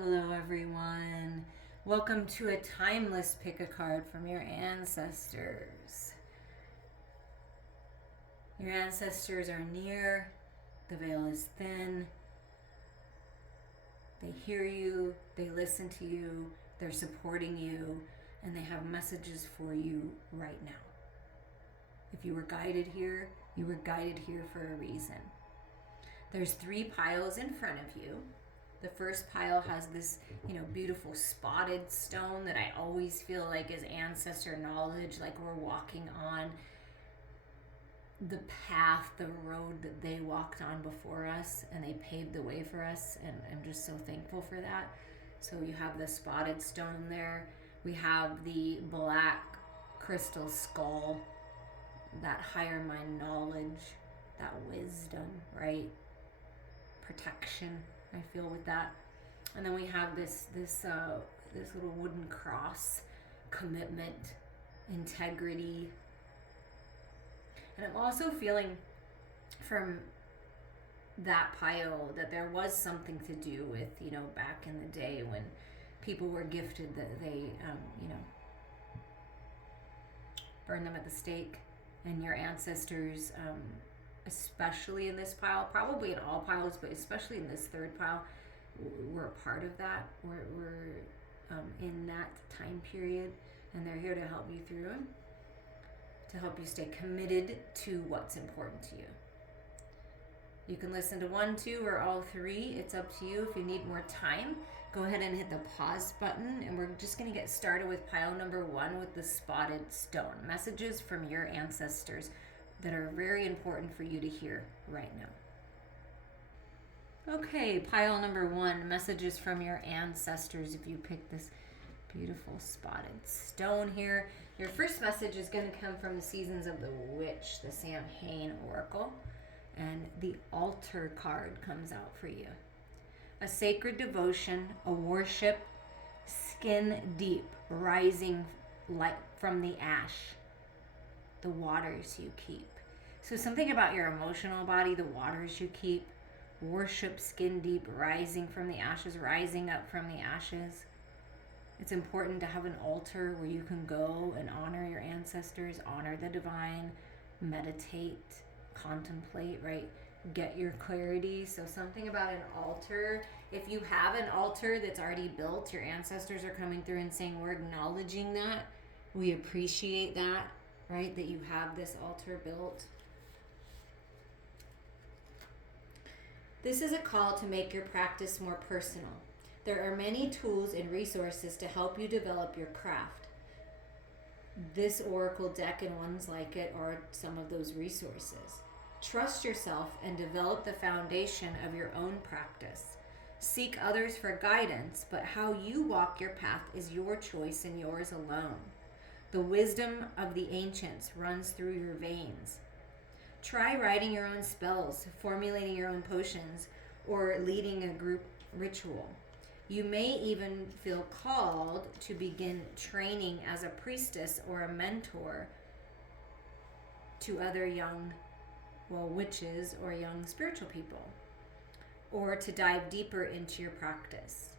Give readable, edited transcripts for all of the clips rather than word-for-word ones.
Hello, everyone. Welcome to a timeless pick a card from your ancestors. Your ancestors are near, the veil is thin. They hear you, they listen to you, they're supporting you, and they have messages for you right now. If you were guided here, you were guided here for a reason. There's 3 piles in front of you. The first pile has this, beautiful spotted stone that I always feel like is ancestor knowledge, like we're walking on the path, the road that they walked on before us, and they paved the way for us, and I'm just so thankful for that. So you have the spotted stone there. We have the black crystal skull, that higher mind knowledge, that wisdom, right? Protection, I feel, with that. And then we have this little wooden cross, commitment, integrity. And I'm also feeling from that pile that there was something to do with, back in the day when people were gifted that they, burned them at the stake, and your ancestors, especially in this pile, probably in all piles, but especially in this third pile, we're a part of that. We're in that time period, and they're here to help you through it, to help you stay committed to what's important to you. You can listen to 1, 2, or all 3. It's up to you. If you need more time, go ahead and hit the pause button, and we're just going to get started with pile number 1 with the spotted stone. Messages from your ancestors that are very important for you to hear right now. Okay, pile number 1, messages from your ancestors. If you pick this beautiful spotted stone here, your first message is going to come from the Seasons of the Witch, the Samhain Oracle, and the altar card comes out for you. A sacred devotion, a worship, skin deep, rising light from the ash, the waters you keep. So something about your emotional body, the waters you keep, worship, skin deep, rising from the ashes, rising up from the ashes. It's important to have an altar where you can go and honor your ancestors, honor the divine, meditate, contemplate, right? Get your clarity. So something about an altar. If you have an altar that's already built, your ancestors are coming through and saying, we're acknowledging that. We appreciate that, right? That you have this altar built. This is a call to make your practice more personal. There are many tools and resources to help you develop your craft. This oracle deck and ones like it are some of those resources. Trust yourself and develop the foundation of your own practice. Seek others for guidance, but how you walk your path is your choice and yours alone. The wisdom of the ancients runs through your veins. Try writing your own spells, formulating your own potions, or leading a group ritual. You may even feel called to begin training as a priestess or a mentor to other young, witches or young spiritual people, or to dive deeper into your practice.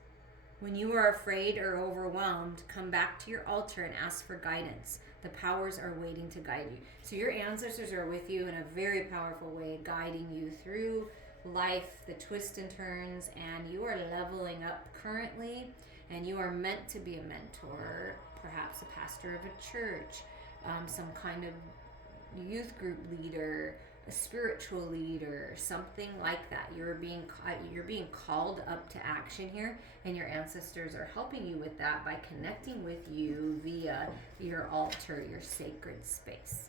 When you are afraid or overwhelmed, come back to your altar and ask for guidance. The powers are waiting to guide you. So your ancestors are with you in a very powerful way, guiding you through life, the twists and turns, and you are leveling up currently, and you are meant to be a mentor, perhaps a pastor of a church, some kind of youth group leader, a spiritual leader, something like that. You're being called up to action here, and your ancestors are helping you with that by connecting with you via your altar, your sacred space.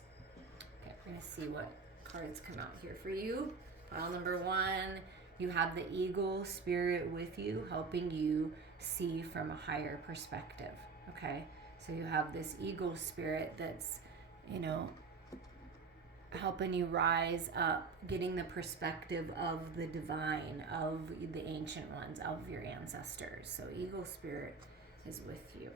Okay, we're going to see what cards come out here for you. Pile number 1, you have the eagle spirit with you, helping you see from a higher perspective. Okay, so you have this eagle spirit that's, helping you rise up, getting the perspective of the divine, of the ancient ones, of your ancestors. So eagle spirit is with you.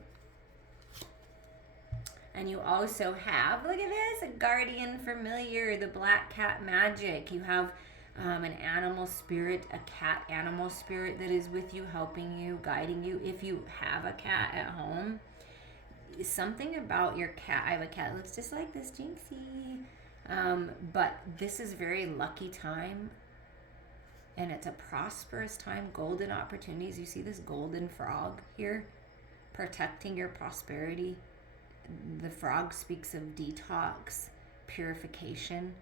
And you also have, look at this, a guardian familiar, the black cat magic. You have an animal spirit, a cat animal spirit that is with you, helping you, guiding you. If you have a cat at home, something about your cat. I have a cat that looks just like this, Jinxie. But this is very lucky time, and it's a prosperous time, golden opportunities. You see this golden frog here protecting your prosperity. The frog speaks of detox, purification,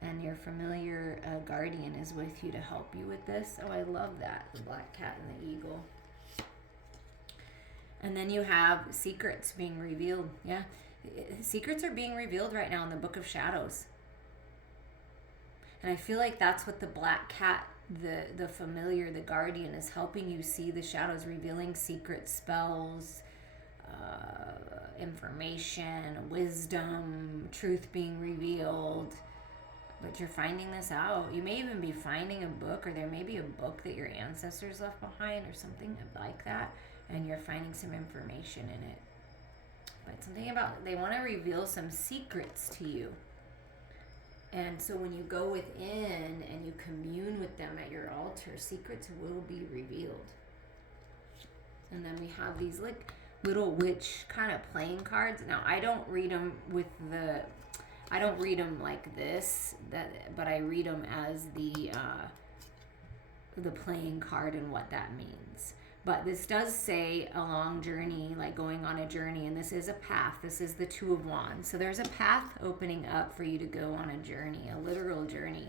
and your familiar guardian is with you to help you with this. Oh, I love that, the black cat and the eagle. And then you have secrets being revealed. Yeah, secrets are being revealed right now in the Book of Shadows. And I feel like that's what the black cat, the familiar, the guardian, is helping you see the shadows, revealing secret spells, information, wisdom, truth being revealed. But you're finding this out. You may even be finding a book, or there may be a book that your ancestors left behind or something like that, and you're finding some information in it. But something about, they want to reveal some secrets to you. And so when you go within and you commune with them at your altar, secrets will be revealed. And then we have these like little witch kind of playing cards. Now I don't read them like this, but I read them as the playing card and what that means. But this does say a long journey, like going on a journey, and this is a path. This is the Two of Wands. So there's a path opening up for you to go on a journey, a literal journey.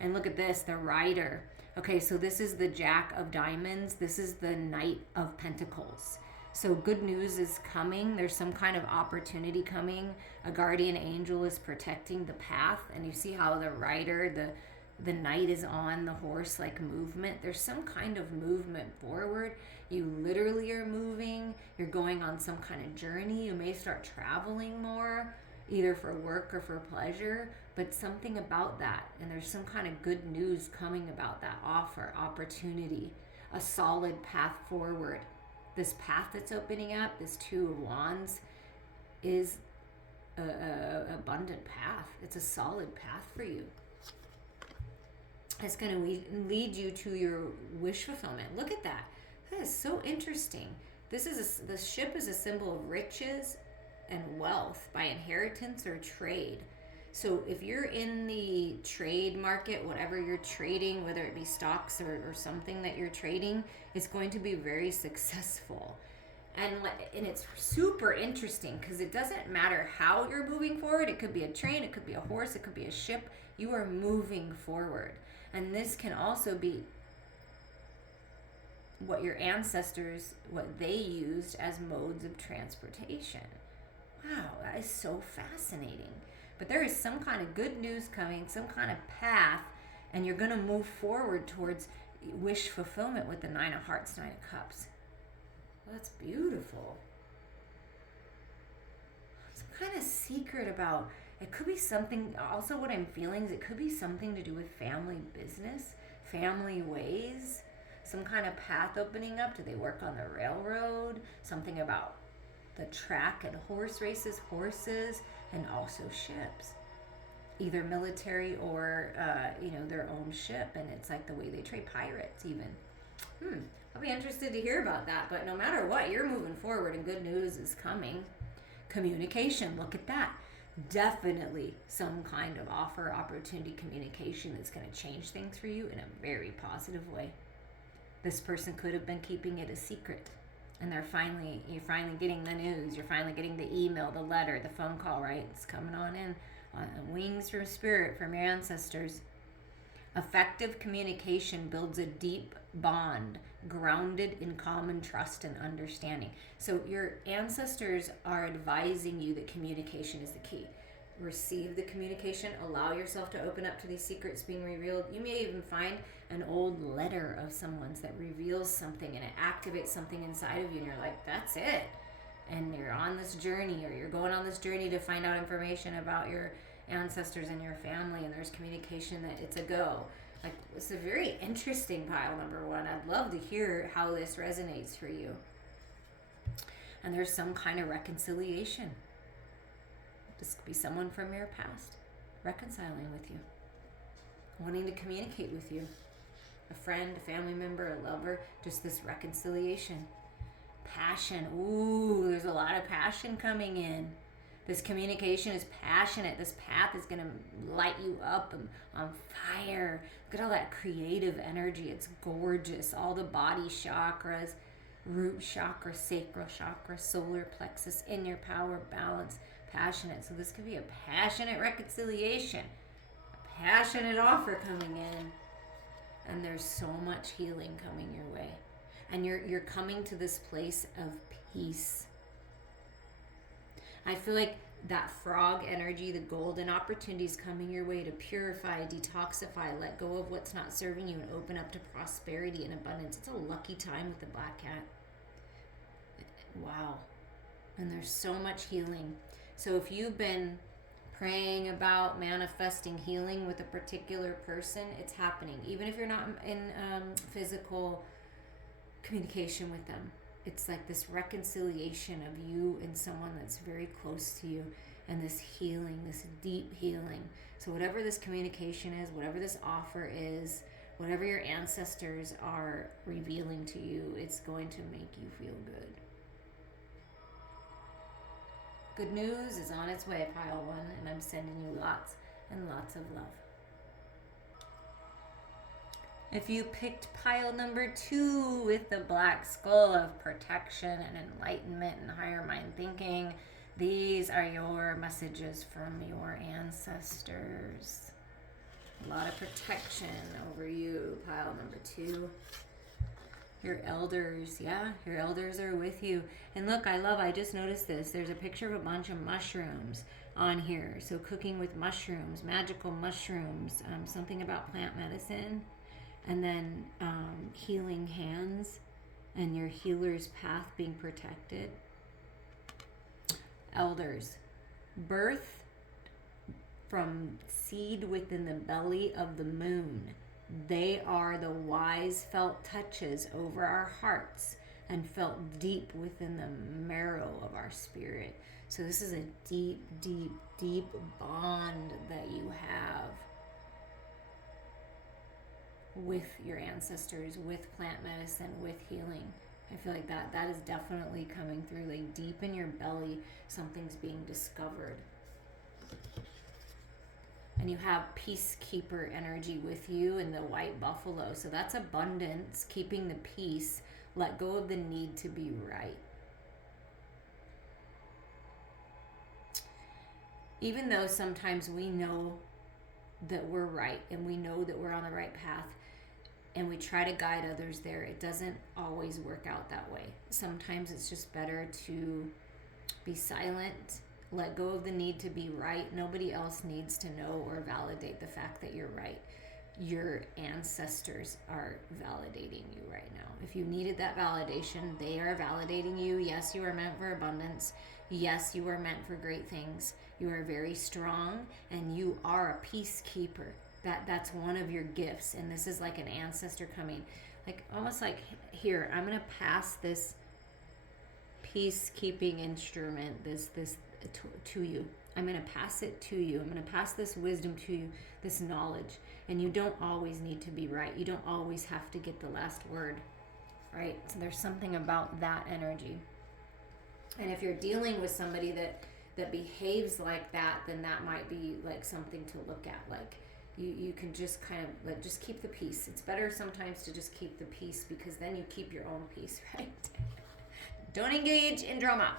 And look at this, the Rider. Okay, so this is the Jack of Diamonds. This is the Knight of Pentacles. So good news is coming. There's some kind of opportunity coming. A guardian angel is protecting the path. And you see how the Rider, the knight is on the horse, like movement. There's some kind of movement forward. You literally are moving. You're going on some kind of journey. You may start traveling more, either for work or for pleasure, but something about that. And there's some kind of good news coming about that offer, opportunity, a solid path forward. This path that's opening up, this Two of Wands, is a abundant path. It's a solid path for you. It's going to lead you to your wish fulfillment. Look at that. That is so interesting. The ship is a symbol of riches and wealth by inheritance or trade. So if you're in the trade market, whatever you're trading, whether it be stocks or something that you're trading, it's going to be very successful. And it's super interesting because it doesn't matter how you're moving forward. It could be a train, it could be a horse, it could be a ship. You are moving forward. And this can also be what your ancestors, what they used as modes of transportation. Wow, that is so fascinating. But there is some kind of good news coming, some kind of path, and you're going to move forward towards wish fulfillment with the Nine of Hearts, Nine of Cups. Well, that's beautiful. Some kind of secret about, it could be something, also what I'm feeling is it could be something to do with family business, family ways, some kind of path opening up. Do they work on the railroad? Something about the track and horse races, horses, and also ships. Either military or, their own ship. And it's like the way they trade, pirates even. I'll be interested to hear about that. But no matter what, you're moving forward and good news is coming. Communication, look at that. Definitely some kind of offer, opportunity, communication that's going to change things for you in a very positive way. This person could have been keeping it a secret, and you're finally getting the news. You're finally getting the email, the letter, the phone call, right? It's coming on in on wings from spirit, from your ancestors. Effective communication builds a deep bond grounded in common trust and understanding. So your ancestors are advising you that communication is the key. Receive the communication, allow yourself to open up to these secrets being revealed. You may even find an old letter of someone's that reveals something and it activates something inside of you, and you're like, that's it. And you're on this journey, or you're going on this journey to find out information about your ancestors and your family, and there's communication that it's a go. Like, it's a very interesting pile number one. I'd love to hear how this resonates for you. And there's some kind of reconciliation. This could be someone from your past reconciling with you. wanting to communicate with you. A friend, a family member, a lover, just this reconciliation. Passion. Ooh, there's a lot of passion coming in. This communication is passionate. This path is going to light you up and on fire. Look at all that creative energy. It's gorgeous. All the body chakras, root chakra, sacral chakra, solar plexus, inner power, balance, passionate. So this could be a passionate reconciliation, a passionate offer coming in. And there's so much healing coming your way. And you're coming to this place of peace. I feel like that frog energy, the golden opportunities coming your way to purify, detoxify, let go of what's not serving you, and open up to prosperity and abundance. It's a lucky time with the black cat. Wow. And there's so much healing. So if you've been praying about manifesting healing with a particular person, it's happening. Even if you're not in physical communication with them. It's like this reconciliation of you and someone that's very close to you, and this healing, this deep healing. So whatever this communication is, whatever this offer is, whatever your ancestors are revealing to you, it's going to make you feel good. Good news is on its way, pile one, and I'm sending you lots and lots of love. If you picked pile number 2 with the black skull of protection and enlightenment and higher mind thinking, these are your messages from your ancestors. A lot of protection over you, pile number 2. Your elders, your elders are with you. And look, I just noticed this. There's a picture of a bunch of mushrooms on here. So cooking with mushrooms, magical mushrooms, something about plant medicine. And then healing hands and your healer's path being protected. Elders, birth from seed within the belly of the moon. They are the wise felt touches over our hearts and felt deep within the marrow of our spirit. So this is a deep, deep, deep bond that you have with your ancestors, with plant medicine, with healing. I feel like that is definitely coming through, like deep in your belly, something's being discovered. And you have peacekeeper energy with you in the white buffalo. So that's abundance, keeping the peace, let go of the need to be right. Even though sometimes we know that we're right and we know that we're on the right path, and we try to guide others there, it doesn't always work out that way. Sometimes it's just better to be silent, let go of the need to be right. Nobody else needs to know or validate the fact that you're right. Your ancestors are validating you right now. If you needed that validation, they are validating you. Yes, you are meant for abundance. Yes, you are meant for great things. You are very strong, and you are a peacekeeper. That's one of your gifts, and this is like an ancestor coming, like almost like, here, I'm gonna pass this peacekeeping instrument, this to you. I'm gonna pass it to you. I'm gonna pass this wisdom to you, this knowledge. And you don't always need to be right. You don't always have to get the last word, right? So there's something about that energy. And if you're dealing with somebody that behaves like that, then that might be like something to look at. Like, you can just kind of like just keep the peace. It's better sometimes to just keep the peace, because then you keep your own peace, right? Don't engage in drama.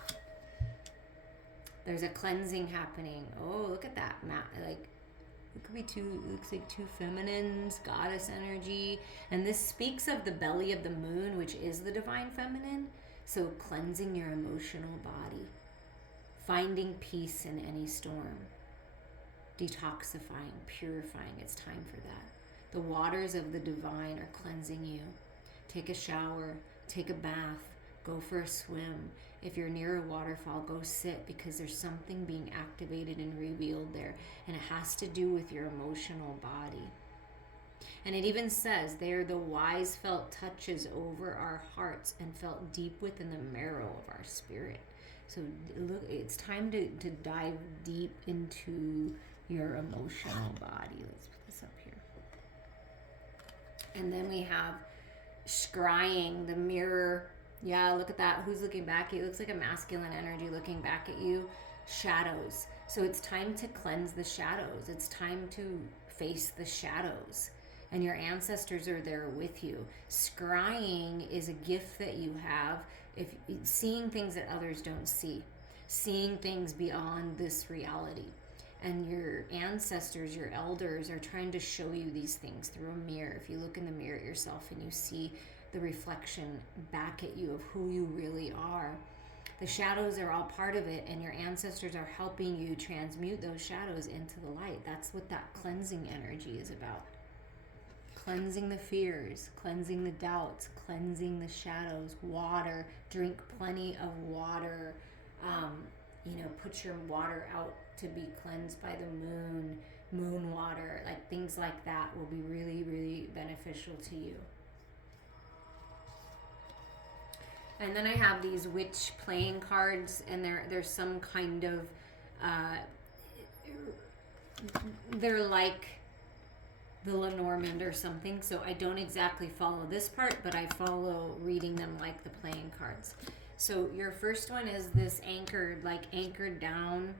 There's a cleansing happening. Oh, look at that. Like, it could be looks like two feminines, goddess energy. And this speaks of the belly of the moon, which is the divine feminine. So cleansing your emotional body, finding peace in any storm, detoxifying, purifying. It's time for that. The waters of the divine are cleansing you. Take a shower, take a bath, go for a swim. If you're near a waterfall, go sit, because there's something being activated and revealed there, and it has to do with your emotional body. And it even says they are the wise felt touches over our hearts and felt deep within the marrow of our spirit. So look, it's time to dive deep into your emotional body. Let's put this up here. And then we have scrying, the mirror. Yeah, look at that. Who's looking back at you? It looks like a masculine energy looking back at you. Shadows. So it's time to cleanse the shadows. It's time to face the shadows. And your ancestors are there with you. Scrying is a gift that you have, if seeing things that others don't see, seeing things beyond this reality. And your ancestors, your elders, are trying to show you these things through a mirror. If you look in the mirror at yourself and you see the reflection back at you of who you really are, the shadows are all part of it, and your ancestors are helping you transmute those shadows into the light. That's what that cleansing energy is about. Cleansing the fears, cleansing the doubts, cleansing the shadows. Water, drink plenty of water. Put your water out to be cleansed by the moon water, like things like that will be really, really beneficial to you. And then I have these witch playing cards, and there's some kind of they're like the Lenormand or something, so I don't exactly follow this part, but I follow reading them like the playing cards. So your first one is this anchored down.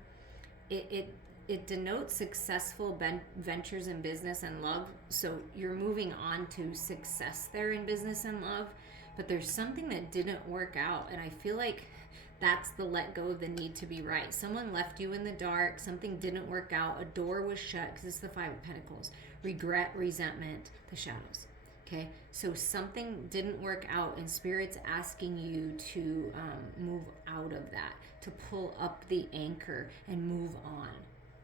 It denotes successful ventures in business and love. So you're moving on to success there in business and love, but there's something that didn't work out, and I feel like that's the let go of the need to be right. Someone left you in the dark. Something didn't work out. A door was shut, because it's the Five of Pentacles. Regret, resentment, the shadows. Okay, so something didn't work out, and Spirit's asking you to move out of that, to pull up the anchor and move on.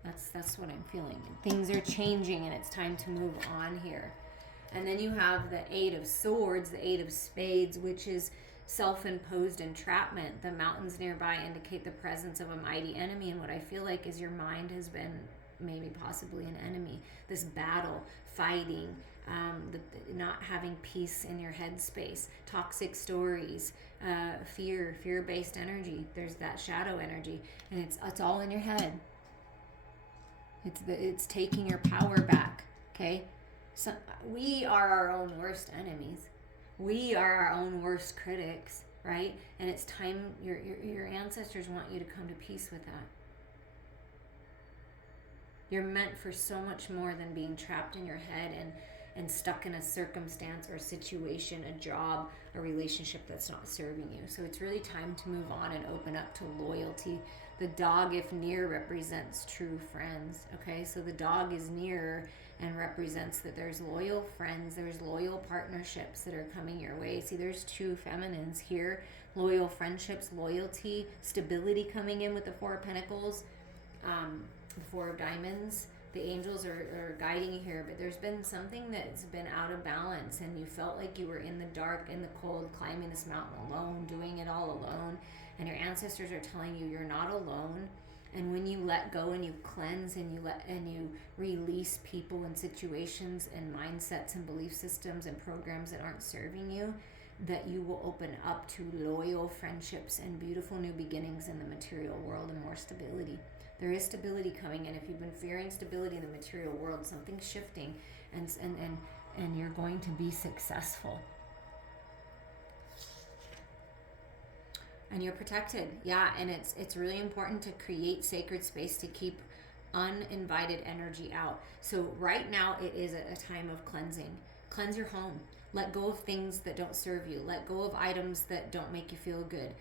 That's what I'm feeling. Things are changing, and it's time to move on here. And then you have the Eight of Swords, the Eight of Spades, which is self-imposed entrapment. The mountains nearby indicate the presence of a mighty enemy, and what I feel like is your mind has been maybe possibly an enemy. This battle, fighting, not having peace in your headspace, toxic stories, fear-based energy. There's that shadow energy, and it's all in your head. It's taking your power back. Okay, so we are our own worst enemies. We are our own worst critics, right? And it's time. Your ancestors want you to come to peace with that. You're meant for so much more than being trapped in your head and stuck in a circumstance or a situation, a job, a relationship that's not serving you. So it's really time to move on and open up to loyalty. The dog, if near, represents true friends. Okay, so the dog is near and represents that there's loyal friends, there's loyal partnerships that are coming your way. See, there's two feminines here. Loyal friendships, loyalty, stability coming in with the Four of Pentacles. The Four of Diamonds. The angels are guiding you here, but there's been something that's been out of balance, and you felt like you were in the dark, in the cold, climbing this mountain alone, doing it all alone, and your ancestors are telling you you're not alone. And when you let go and you cleanse and you release people and situations and mindsets and belief systems and programs that aren't serving you, that you will open up to loyal friendships and beautiful new beginnings in the material world and more stability. There is stability coming in. If you've been fearing stability in the material world, something's shifting, and you're going to be successful. And you're protected. Yeah, and it's really important to create sacred space to keep uninvited energy out. So right now it is a time of cleansing. Cleanse your home. Let go of things that don't serve you. Let go of items that don't make you feel good.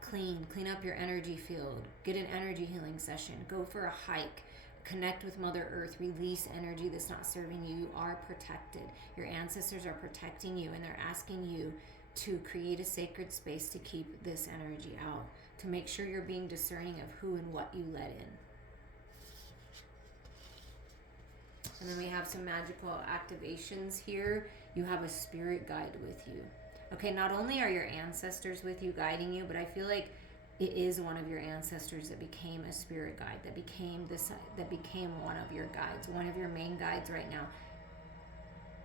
Clean up your energy field. Get an energy healing session. Go for a hike. Connect with Mother Earth. Release energy that's not serving you. You are protected. Your ancestors are protecting you, and they're asking you to create a sacred space to keep this energy out, to make sure you're being discerning of who and what you let in. And then we have some magical activations here. You have a spirit guide with you. Okay, not only are your ancestors with you, guiding you, but I feel like it is one of your ancestors that became a spirit guide, that became one of your guides. One of your main guides right now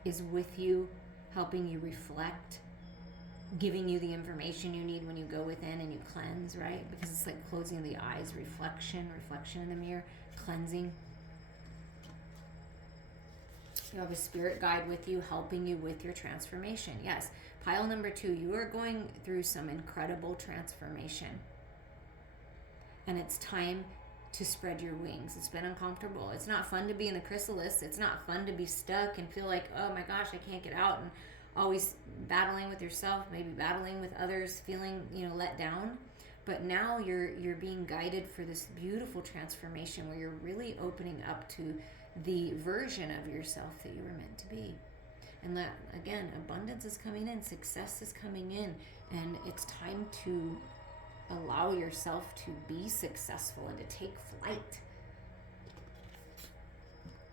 is with you, helping you reflect, giving you the information you need when you go within and you cleanse, right? Because it's like closing the eyes, reflection in the mirror, cleansing. You have a spirit guide with you, helping you with your transformation. Yes, pile number 2, you are going through some incredible transformation. And it's time to spread your wings. It's been uncomfortable. It's not fun to be in the chrysalis. It's not fun to be stuck and feel like, oh my gosh, I can't get out, and always battling with yourself, maybe battling with others, feeling, let down. But now you're being guided for this beautiful transformation where you're really opening up to the version of yourself that you were meant to be. And that, again, abundance is coming in, success is coming in, and it's time to allow yourself to be successful and to take flight.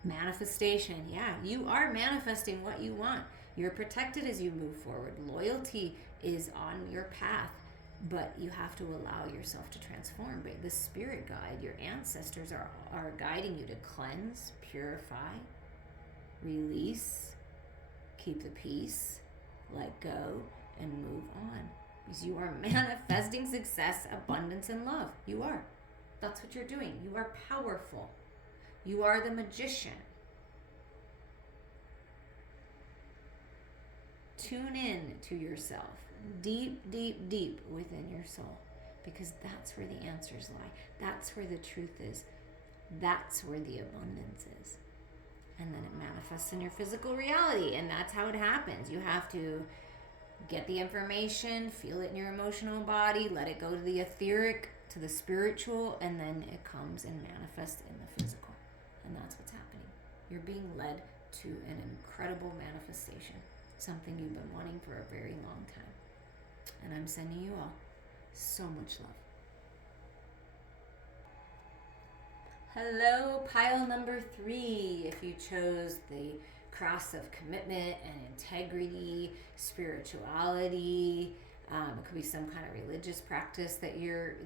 Manifestation. Yeah, you are manifesting what you want. You're protected as you move forward. Loyalty is on your path, but you have to allow yourself to transform. But the spirit guide, your ancestors are guiding you to cleanse, purify, release, keep the peace, let go, and move on. Because you are manifesting success, abundance, and love. You are. That's what you're doing. You are powerful. You are the magician. Tune in to yourself, deep, deep, deep within your soul, because that's where the answers lie. That's where the truth is. That's where the abundance is. And then it manifests in your physical reality, and that's how it happens. You have to get the information, feel it in your emotional body, let it go to the etheric, to the spiritual, and then it comes and manifests in the physical. And that's what's happening. You're being led to an incredible manifestation, something you've been wanting for a very long time. And I'm sending you all so much love. Hello, pile number 3. If you chose the cross of commitment and integrity, spirituality, it could be some kind of religious practice that your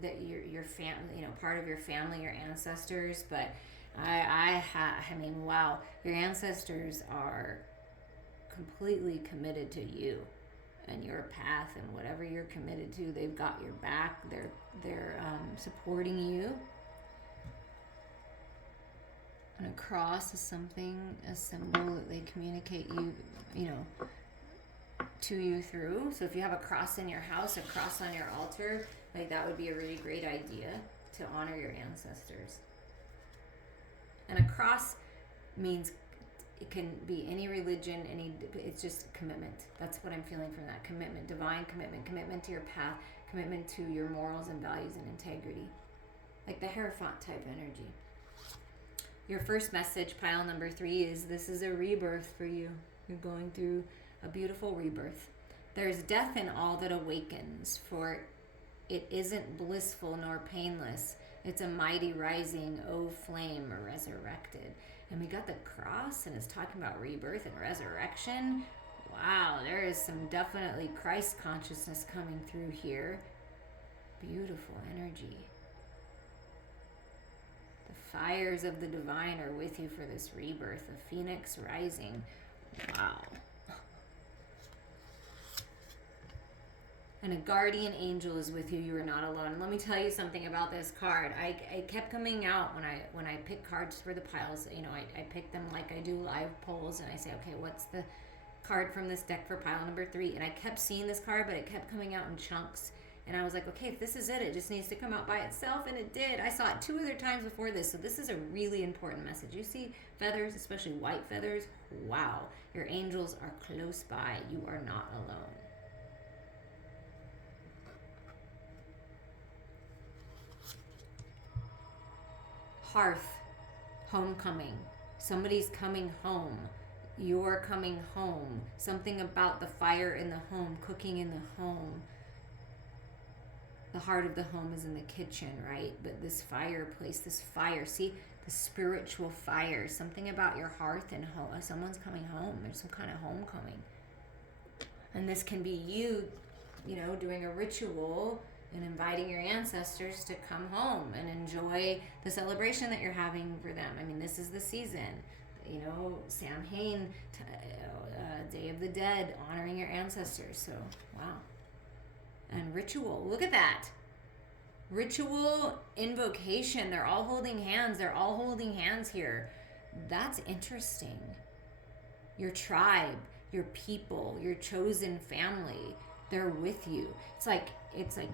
family, part of your family, your ancestors. But I mean, wow, your ancestors are completely committed to you and your path, and whatever you're committed to, they've got your back. They're supporting you. And a cross is a symbol that they communicate to you through. So if you have a cross in your house, a cross on your altar, that would be a really great idea to honor your ancestors. And a cross means it can be any religion, it's just commitment. That's what I'm feeling from that. Commitment, divine commitment to your path, commitment to your morals and values and integrity. Like the Hierophant type energy. Your first message, pile number 3, is this is a rebirth for you. You're going through a beautiful rebirth. There's death in all that awakens, for it isn't blissful nor painless. It's a mighty rising, O flame resurrected. And we got the cross, and it's talking about rebirth and resurrection. Wow, there is some definitely Christ consciousness coming through here. Beautiful energy. The fires of the divine are with you for this rebirth, a phoenix rising. Wow. And a guardian angel is with you. You are not alone. Let me tell you something about this card. I kept coming out when I pick cards for the piles. I pick them like I do live polls, and I say, okay, what's the card from this deck for pile number 3? And I kept seeing this card, but it kept coming out in chunks. And I was like, okay, if this is it, it just needs to come out by itself. And it did. I saw it 2 other times before this. So this is a really important message. You see feathers, especially white feathers. Wow. Your angels are close by. You are not alone. Hearth, homecoming. Somebody's coming home. You're coming home. Something about the fire in the home, cooking in the home. The heart of the home is in the kitchen, right? But this fireplace, this fire, see the spiritual fire, something about your hearth and home. Someone's coming home. There's some kind of homecoming. And this can be you, doing a ritual and inviting your ancestors to come home and enjoy the celebration that you're having for them. I mean, this is the season. Samhain, Day of the Dead, honoring your ancestors. So, wow. And ritual. Look at that. Ritual invocation. They're all holding hands. They're all holding hands here. That's interesting. your tribe, your people, your chosen family. They're with you. It's like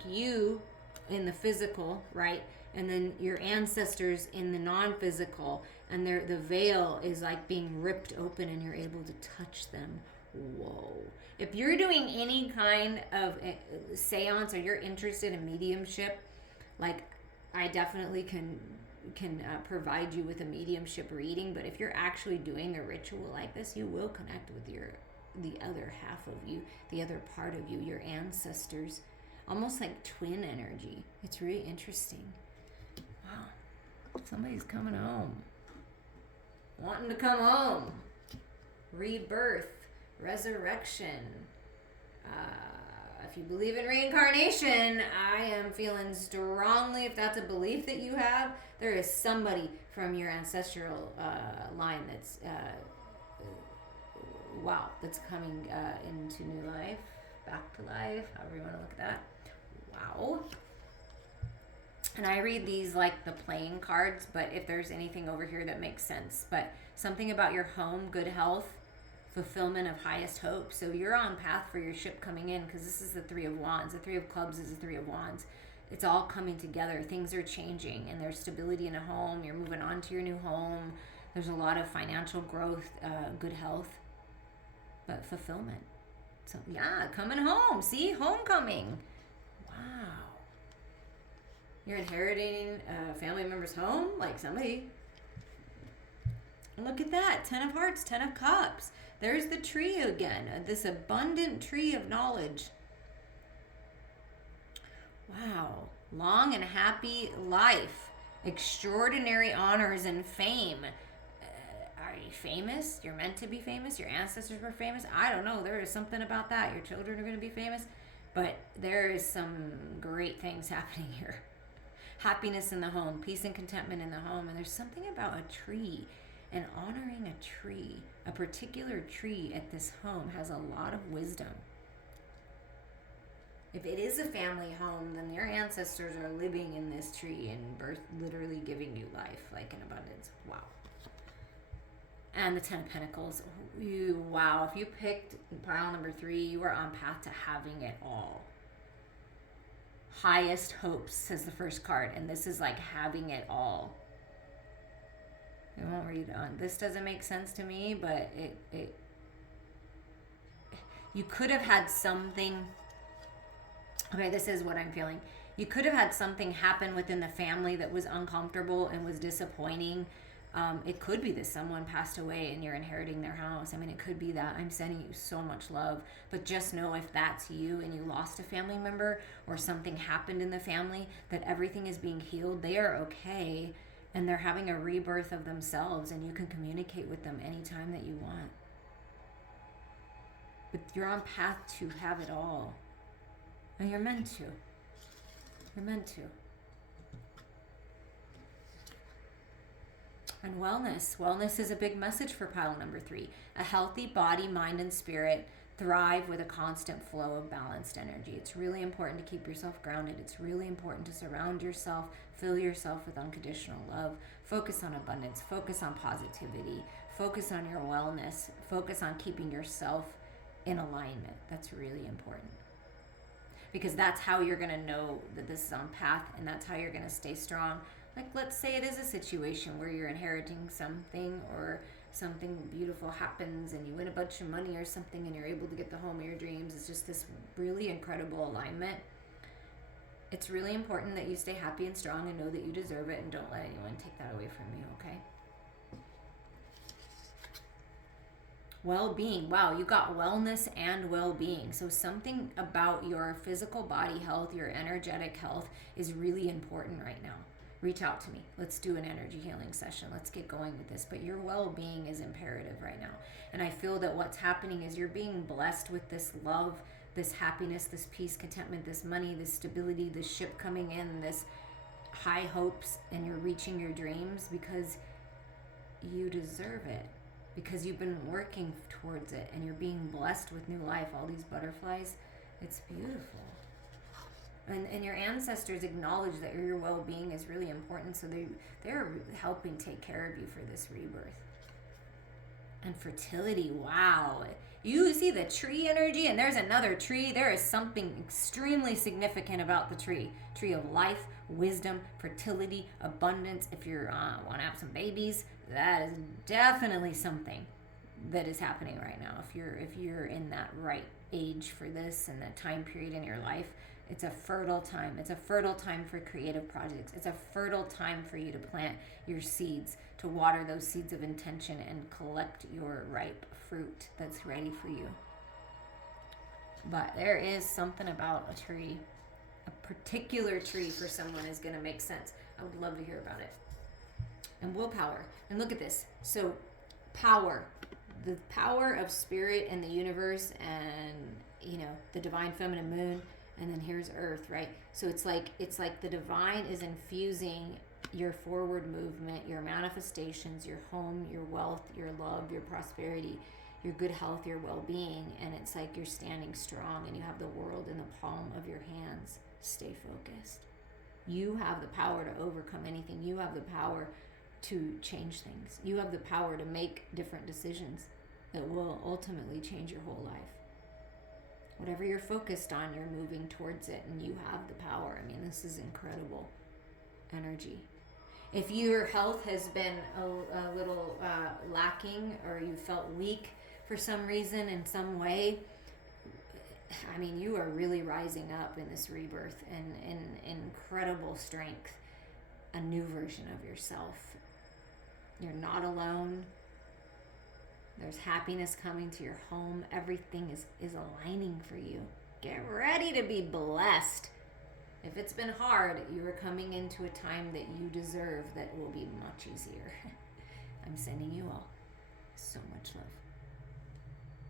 you in the physical, right? And then your ancestors in the non-physical, and the veil is like being ripped open and you're able to touch them. Whoa. If you're doing any kind of seance or you're interested in mediumship, like I definitely can provide you with a mediumship reading, but if you're actually doing a ritual like this, you will connect with the other half of you, the other part of you, your ancestors, almost like twin energy. It's really interesting. Wow. Somebody's coming home. Wanting to come home. Rebirth, resurrection. If you believe in reincarnation, I am feeling strongly, if that's a belief that you have, there is somebody from your ancestral line that's that's coming into new life, back to life, however you want to look at that. Wow. And I read these like the playing cards, but if there's anything over here that makes sense. But something about your home, good health, fulfillment of highest hope. So you're on path for your ship coming in, because this is the Three of Wands. The Three of Clubs is the Three of Wands. It's all coming together. Things are changing, and there's stability in a home. You're moving on to your new home. There's a lot of financial growth, good health, but fulfillment. So yeah, coming home. See, homecoming. Wow. You're inheriting a family member's home, like somebody. Look at that. 10 of Hearts, 10 of Cups. There's the tree again. This abundant tree of knowledge. Wow. Long and happy life. Extraordinary honors and fame. Are you famous? You're meant to be famous? Your ancestors were famous? I don't know. There is something about that. Your children are going to be famous. But there is some great things happening here. Happiness in the home. Peace and contentment in the home. And there's something about a tree. And honoring a tree, a particular tree at this home, has a lot of wisdom. If it is a family home, then your ancestors are living in this tree and literally giving you life, like in abundance. Wow. And the 10 of Pentacles. Wow. If you picked pile number 3, you are on path to having it all. Highest hopes, says the first card. And this is like having it all. I won't read on. This doesn't make sense to me, but it you could have had something. Okay, this is what I'm feeling. You could have had something happen within the family that was uncomfortable and was disappointing. It could be that someone passed away and you're inheriting their house. I mean, it could be that. I'm sending you so much love. But just know, if that's you and you lost a family member or something happened in the family, that everything is being healed. They are okay. And they're having a rebirth of themselves, and you can communicate with them anytime that you want. But you're on path to have it all. And you're meant to. You're meant to. And wellness. Wellness is a big message for pile number 3. A healthy body, mind, and spirit thrive with a constant flow of balanced energy. It's really important to keep yourself grounded. It's really important to surround yourself, fill yourself with unconditional love, focus on abundance, focus on positivity, focus on your wellness, focus on keeping yourself in alignment. That's really important. Because that's how you're going to know that this is on path, and that's how you're going to stay strong. Like, let's say it is a situation where you're inheriting something, or something beautiful happens and you win a bunch of money or something and you're able to get the home of your dreams. It's just this really incredible alignment. It's really important that you stay happy and strong and know that you deserve it, and don't let anyone take that away from you, okay? Well-being. Wow, you got wellness and well-being. So something about your physical body health, your energetic health, is really important right now. Reach out to me. Let's do an energy healing session. Let's get going with this. But your well-being is imperative right now. And I feel that what's happening is you're being blessed with this love, this happiness, this peace, contentment, this money, this stability, this ship coming in, this high hopes, and you're reaching your dreams because you deserve it. Because you've been working towards it, and you're being blessed with new life. All these butterflies. It's beautiful. And your ancestors acknowledge that your well-being is really important, so they're helping take care of you for this rebirth. And fertility, wow. You see the tree energy, and there's another tree. There is something extremely significant about the tree. Tree of life, wisdom, fertility, abundance. If you want to have some babies, that is definitely something that is happening right now. If you're in that right age for this and that time period in your life, it's a fertile time. It's a fertile time for creative projects. It's a fertile time for you to plant your seeds, to water those seeds of intention and collect your ripe fruit that's ready for you. But there is something about a tree, a particular tree for someone is going to make sense. I would love to hear about it. And willpower. And look at this. So power, the power of spirit and the universe, and the divine feminine moon, and then here's earth, right? So it's like the divine is infusing your forward movement, your manifestations, your home, your wealth, your love, your prosperity, your good health, your well-being, and it's like you're standing strong and you have the world in the palm of your hands. Stay focused. You have the power to overcome anything. You have the power to change things. You have the power to make different decisions that will ultimately change your whole life. Whatever you're focused on, you're moving towards it, and you have the power. I mean, this is incredible energy. If your health has been a little lacking, or you felt weak for some reason in some way, I mean, you are really rising up in this rebirth and in incredible strength, a new version of yourself. You're not alone. There's happiness coming to your home. Everything is aligning for you. Get ready to be blessed. If it's been hard, you are coming into a time that you deserve that will be much easier. I'm sending you all so much love.